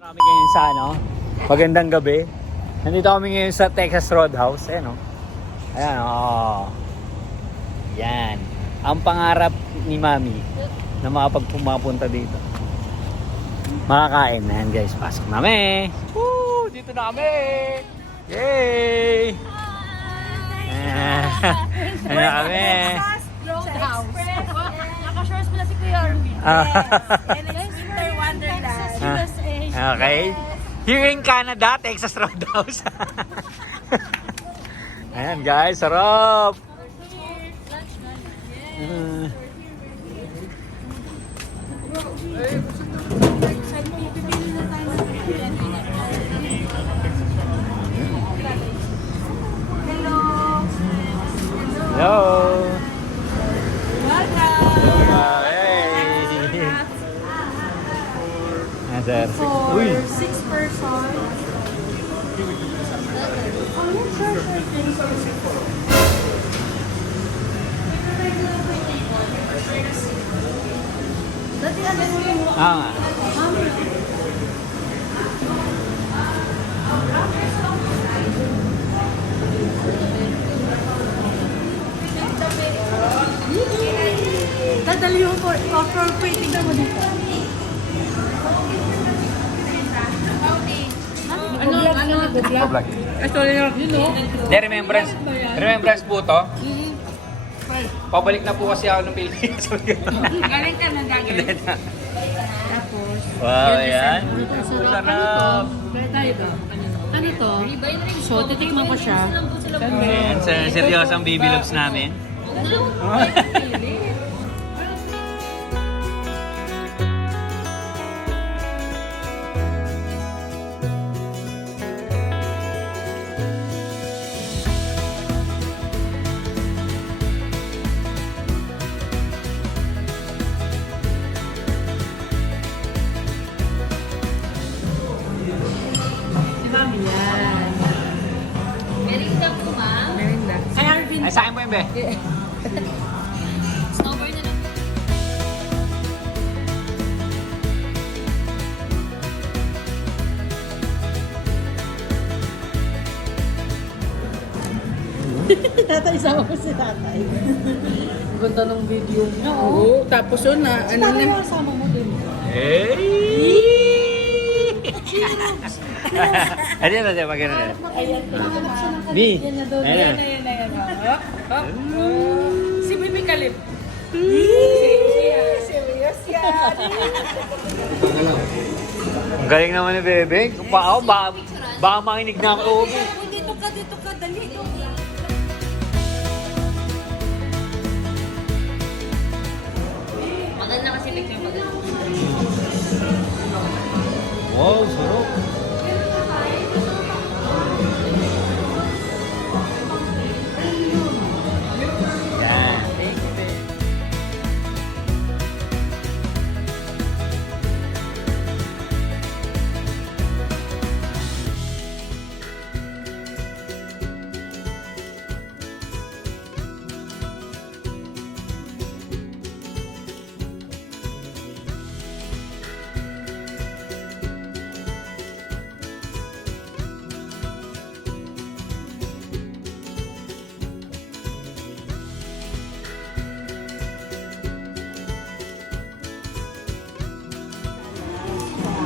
Kami ngayon sa magandang gabi. Nandito kami ngayon sa Texas Roadhouse. Ayan Ayan Yan. Ang pangarap ni Mami na makapagpumapunta dito. Makakain na yan guys. Pasok namin. Woo! Dito na kami! Yay! Ano na kami? Roadhouse. Naka-shorts pala si Kuya Armin. Winter Wonderland. USA. Okay. Here in Canada, Texas Roadhouse. Ayan guys, sarap! Hello! Sir. For 6 persons. Dati ano yung dadali yung for waiting mo dito. Vlog. Remembrance po to. Pabalik na po kasi ako ng Pilipinas. Galing ka na gagawin. Tapos, Wow, yan. sarap. Tayo ba? Ano to? So, titikman ko siya. Ayan, seryoso ang baby loves namin. Ay, Arvin. Ay, sa akin po yun, be. Snowboard na lang. Tatay, sama ko si tatay. Ganda ng video niya. Oo, tapos yun na. Ano na? Sama mo din. Hey! Ayan na, maganda na. Ayan. Mi! Ayan na. Ayan na. Si Bibi Kalib. Serious yan. Ang galing naman ni Bebe. Baka makinig na ako. Dito ka, dali. Maganda kasi picture maganda. Wow, sarap. Yan.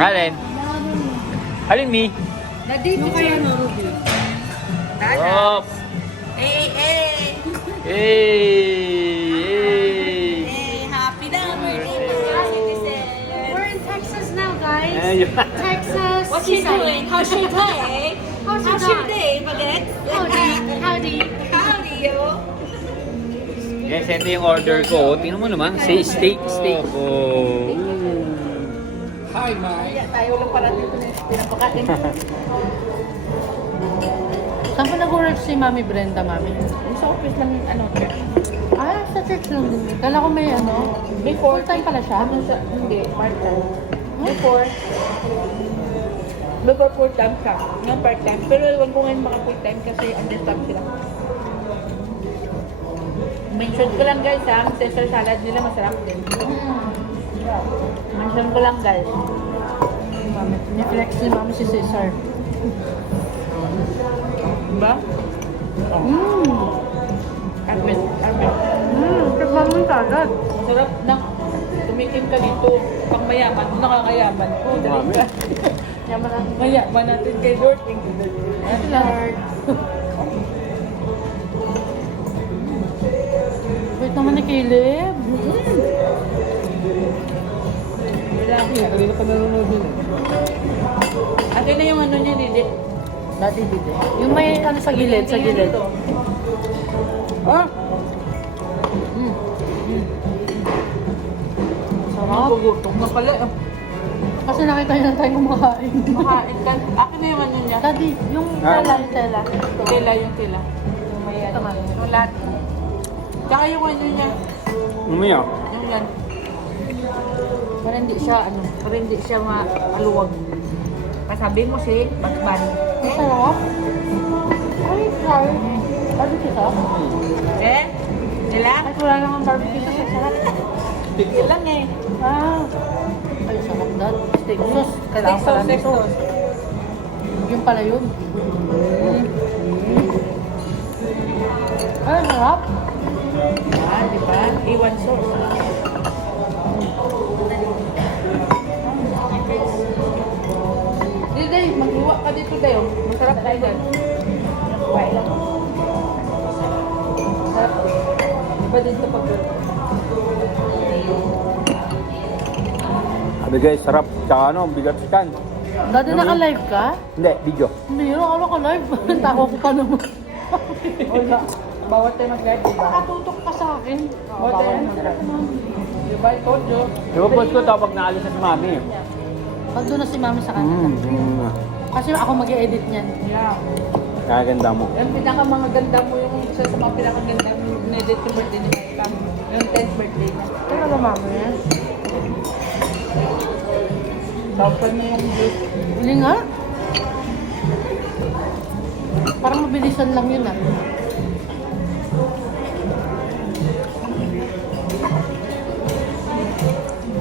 Alin? Alin, Mi? Nadito kaya no, Ruby? Sarap. Hey! Hey! Happy na birthday, we're in Texas now, guys. Ayun. Texas. What's she doing? How's she day? How's your day, Baguette? Howdy. Yo. Guys, ito yung order ko. Tingnan mo naman. Say steak. Oh. Hi, Mike. Tayo lang para dito na pinapakain. Saan pa nag-work si Mami Brenda, Mami? Sa office lang, church. Sa church lang din. Kala ko may before time pala siya? Hindi, part-time. Before full-time siya. Ngayon part-time. Pero ewan ko ngayon maka full-time kasi understaff sila. Mention ko lang guys ha, ang Caesar salad nila masarap din. Mention ko lang guys. Mami. Ni-flex ni Mami si Cesar. Diba? Carmen. Tignan mo yung salad. Sarap na. Tumikim ka dito. Pang mayaman, nakakayaman. Oh, dali ka. Yaman na. Mayaman natin kay Lord. Thank you, Lord. Lord. Wait naman ni Caleb. Kanina pa nanonood yun. Akin na yung ano niya, Didi. Dati dito. Yung may ano sa gilid, sa gilid. Ah! Sarap. Nagugutom na pala. Kasi nakita niyo na tayo kumakain. Makain ka. Akin na yung ano niya. Daddy, yung tela, yung tela. Tila yung tila. Yung may ano. Yung lahat. Tsaka yung ano niya. Umiyak. Yung yan. Para hindi siya, para hindi siya maluwag. Pasabi mo si Batman. Ang sarap. Ay, sorry. Barbecue sauce? Eh? Nila? Ay, wala naman barbecue sauce. Ang sarap. Yun lang eh. Ah. Ay, sarap dad. Steak sauce. Kailangan pala Steak nito. sauce. Yung pala yun. Ay, sarap. Ah, di ba? A1 sauce. Dito, magluwa ka dito tayo. Masarap tayo dyan. Kumain lang. Sarap. Diba dito pag... Sabi guys, sarap. Tsaka ano, bigat chicken. Dati naka-live ka? Hindi, video. Hindi, ano ka live? Tako ko pa naman. Wala. Bawat tayo mag-live, diba? Nakatutok ka sa akin. Bawat tayo mag-live. Diba, I told you. Diba post ko tawag na alis na si mami. Pag doon na si Mami sa kanila. Kasi ako mag-edit niyan. Yeah. Kaganda mo. Yung mga ganda mo, yung isa sa mga pinakaganda mo, na-edit yung birthday ni Pam. Yung 10th birthday niya. Ano ba Mami? Dapat niya yung gift. Huli nga. Parang mabilisan lang yun ah.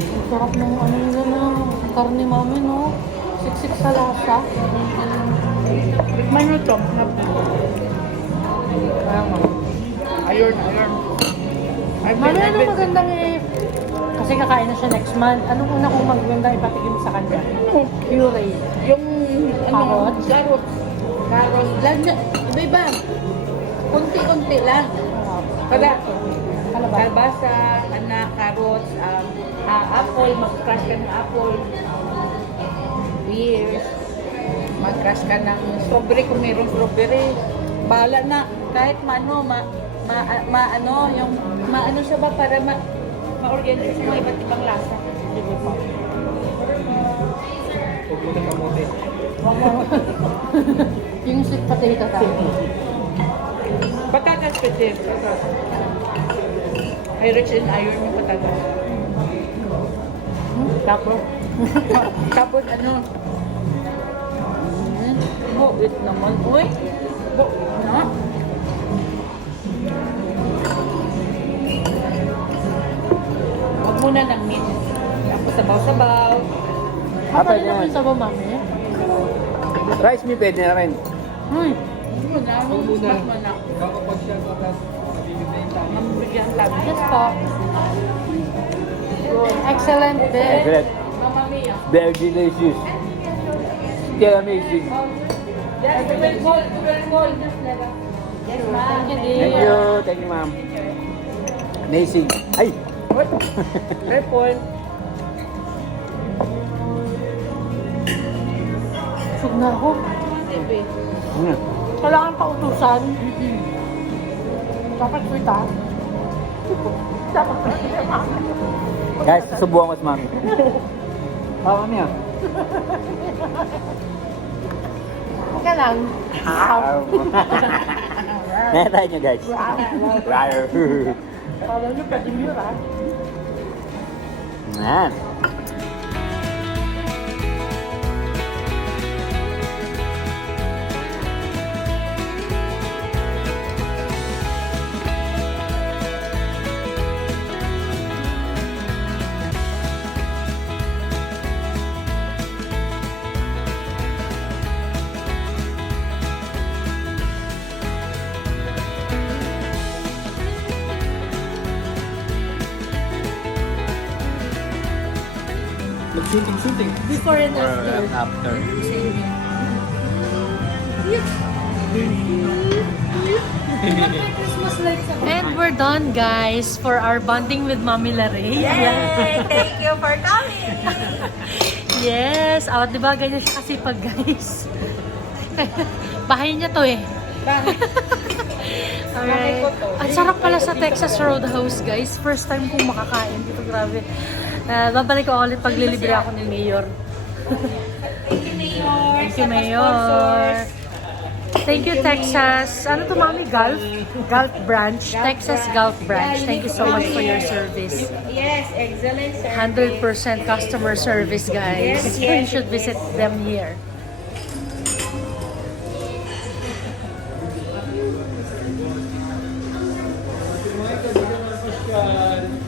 Ang sarap ng ano nila ng karne Mami no. Siksik sa lasa. Tikman nyo ito. Kaya nga. Ayun. Mami, ano magandang kasi kakain na siya next month. Anong una kong magandang ipatigim sa kanya? Puree. Yung, ano, Carrots? Carrots. Lang niya, iba-iba. Kunti-kunti lang. Kada, kalabasa, carrots, apple, mag-crush ka ng apple. Pears. Mag-crush ka ng strawberry kung mayroong strawberry. Bahala na. Kahit maano, yung maano siya ba para ma-organize sa mga iba't ibang lasa. Sige po. Huwag mo na kamote. Yung sweet potato tayo. Patatas kasi. Ay, rich in iron yung patatas. Tapos ano? Buit naman. Uy! Buit na. Huwag muna ng meat. Tapos sabaw-sabaw. Kapag naman sa ba, Mami? Rice me pwede na rin. Uy! Huwag muna. Mas muna. Baka pag siya kapag mabibigay tayo. Mamibigyan tayo. Yes po. Excellent din. Excellent. Mama Mia. Very delicious. Still amazing. Yes, very cold. Very cold. Yes, ma'am. Thank you, Thank dear. you. Thank you, ma'am. Amazing. Ay! Very cold. Busog na ako. Siyempre. Kailangan pa utusan. Dapat sweet ah. Dapat Guys, susubukan ko si mami. Tama niya. okay lang. Naya nyo guys. Kala nyo pwede yun ah. Yan. Mag-shooting. Before and Or after. after. Christmas lights. And we're done, guys, for our bonding with Mami Larry. Yay! Thank you for coming! Yes. Di ba ganyan siya kasi pag guys. Bahay niya to eh. Bakit? Alright. Bahay ko to. Ang sarap pala sa Texas Roadhouse, guys. First time kong makakain dito. Grabe. Babalik ko ulit pag lilibre ako ni Mayor. Thank you, Mayor. Thank you, Mayor. Thank you, Texas. Ano to, Mami? Gulf? Gulf Branch. Texas Gulf Branch. Thank you so much for your service. Yes, excellent service. 100% customer service, guys. Yes, You yes. should visit them here.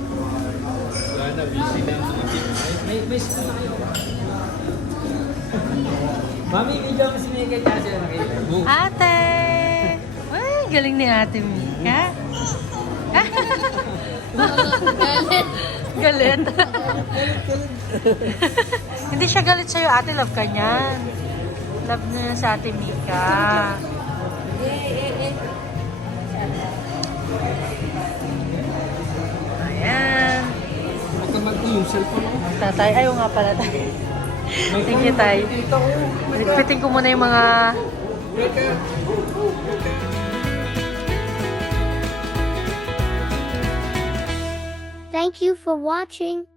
Wala na, busy na ang mga team. May school na kayo. Mami, video mo si Miguel kasi nakita. Boom. Ate! Ay, galing ni Ate Mika. Galit. Hindi siya galit sa'yo, Ate. Love ka niyan. Love niya sa Ate Mika. Ayan. Magkamag ko yung cellphone ko. Tatay, ayaw nga pala tayo. Thank you, tay. Ligpitin ko muna yung mga... Thank you for watching.